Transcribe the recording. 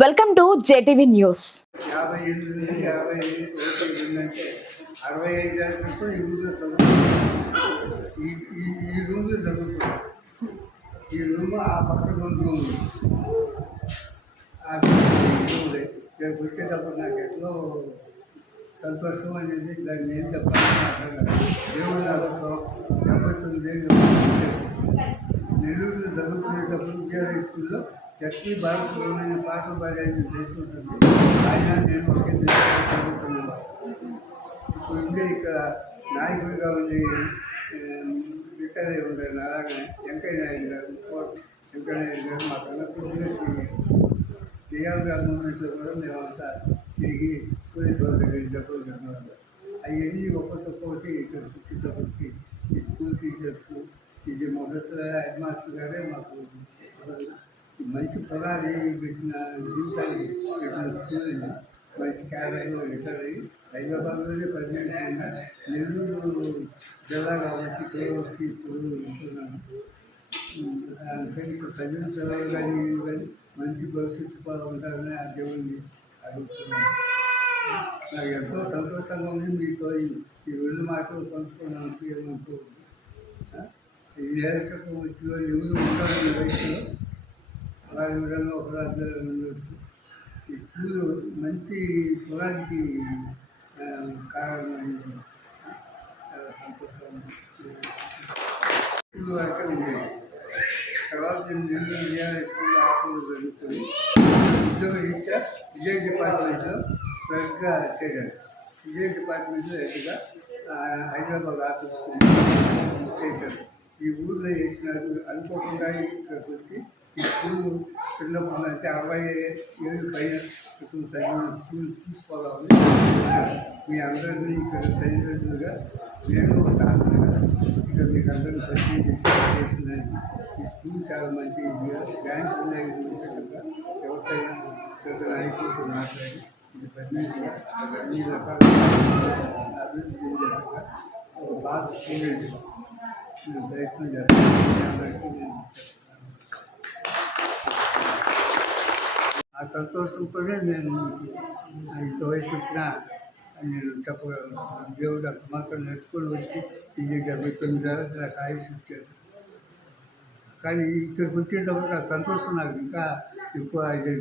Welcome to JTV news. 58 నుండి 60 ఉందంటే 65 నిమిషాలు ఈ రూమ్లో చదువుతున్నాం. ఈ రూమ్ ఆ పక్కన రెండు రూమ్లు రేపు వచ్చేటప్పుడు నాకు ఎట్లో సంతోషం అనేది దాన్ని ఏం చెప్పాలని అర్థం కాదు. దేవుడు నమ్మకం 79 ఏళ్ళు నెల్లూరులో చదువుకునేటప్పుడు విఆర్ హై స్కూల్లో ఎస్పీ బాలసుబ్రహ్మణ్య పాటలు పాడాలని చేసుకుంటుంది. ఆయన నేను ఒకే చదువుకున్నాను. ఇప్పుడు ఉండే ఇక్కడ నాయకుడిగా ఉండి రిటైర్ అయి ఉంటారు అలాగనే వెంకయ్య నాయుడు గారు, వెంకయ్య నాయుడు గారు మాకన్నా కొద్దిగా చేయాలి మూమెంట్లో కూడా మేమంతా తిరిగి పోలీసు వాళ్ళ దగ్గర డబ్బులు కట్టినారు. అవన్నీ ఒక్కొక్కటి ఇక్కడ వచ్చేటప్పటికి ఈ స్కూల్ టీచర్స్ ఇది మొదటి హెడ్ మాస్టర్ గారే మాకు మంచి పునాది పెట్టిన జీవితానికి పెట్టిన స్కూల్ ఇది. మంచి క్యారియర్లో రిటైర్ అయ్యి హైదరాబాద్లోనే పర్మనెంట్ అయినా నెల్లూరు జిల్లా కాబట్టి ఇక్కడ వచ్చి ఇప్పుడు ఉంటున్నాను. అందుకని ఇప్పుడు చదివిన పిల్లలు కానీ మంచి భవిష్యత్తు కూడా ఉంటారని ఆ దేవుడిని అడుగుతున్నాను. నాకు ఎంతో సంతోషంగా ఉంది మీతో ఈ రెండు మాటలు పంచుకోవడానికి. ఏమనుకో ఈ నేల క్రితం వచ్చిన ఎవరు ఉంటారు ఈ వయసులో అలాగే విధంగా ఒక రాజ్యాలు ఉండవచ్చు. ఈ స్కూలు మంచి పునాదికి కారణమైంది. చాలా సంతోషంగా స్కూల్ వరకే ఉండేది. తర్వాత నేను విఆర్ స్కూల్లో హాస్టల్లో జరుగుతుంది. ఉద్యోగ రీత్యా విజయ్ డిపార్ట్మెంట్లో క్లర్క్గా చేశాను. విజయ్ డిపార్ట్మెంట్లో హెడ్గా హైదరాబాద్ ఆఫీస్ చేశాను. ఈ ఊళ్ళో చేసినారు అనుకోకుండా ఇక్కడికి వచ్చి ఈ స్కూల్ చిన్నప్పుడు అంటే 60 ఏళ్ళు పైన క్రితం చదివిన స్కూల్ తీసుకోవాలని మీ అందరినీ ఇక్కడ తల్లిదండ్రులుగా నేను ఒక తాతగా ఇక్కడ మీకు అందరినీ పరిచయం చేసిందని. ఈ స్కూల్ చాలా మంచి బ్యాంక్ ఉన్నాయి విధంగా ఎవరికైనా గత నాయకులతో మాట్లాడి ఇది పర్మనెంట్గా అన్ని రకాల అభివృద్ధి చెందేట్టుగా ఒక బాగా స్టూడెంట్ నేను ప్రయత్నం చేస్తాను. ఆ సంతోషంతోనే నేను ఇంత వయసు వచ్చినా నేను చెప్పగలను. దేవుడు అంత మాత్రం నేర్చుకొని వచ్చి ఇది 79 ఏళ్ళకి నాకు ఆయుష్ ఇచ్చాడు. కానీ ఇక్కడికి వచ్చేటప్పుడు ఆ సంతోషం నాకు ఇంకా ఎక్కువ ఇది.